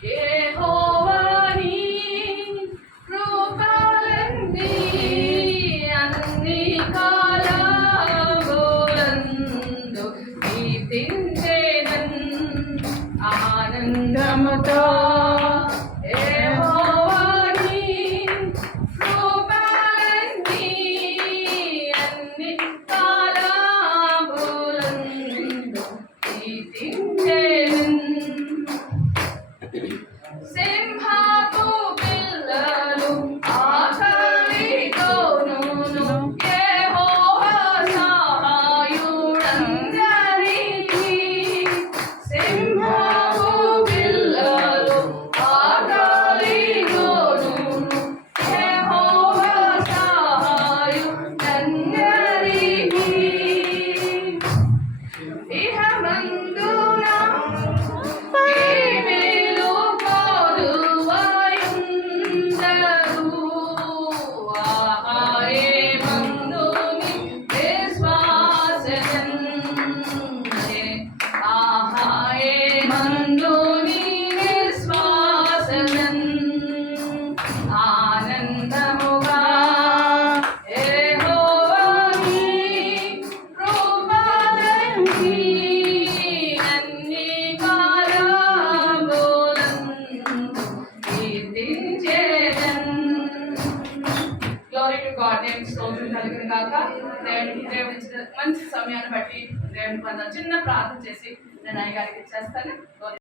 యెహోవా నీ కృపలన్నీ అన్ని కాలములందు కీర్తించెదన్ ఆనందముతో. సింహపు పిల్లలు ఆకలితోను యెహోవా సహాయుడందరికీ. సింహపు పిల్లలు ఆకలితోను యెహోవా సహాయుడందరికీ. ఇహమందున దేవుడి మంచి సమయాన్ని బట్టి దేవుని చిన్న ప్రార్థన చేసి నేను అయ్యగారికి ఇచ్చేస్తాను.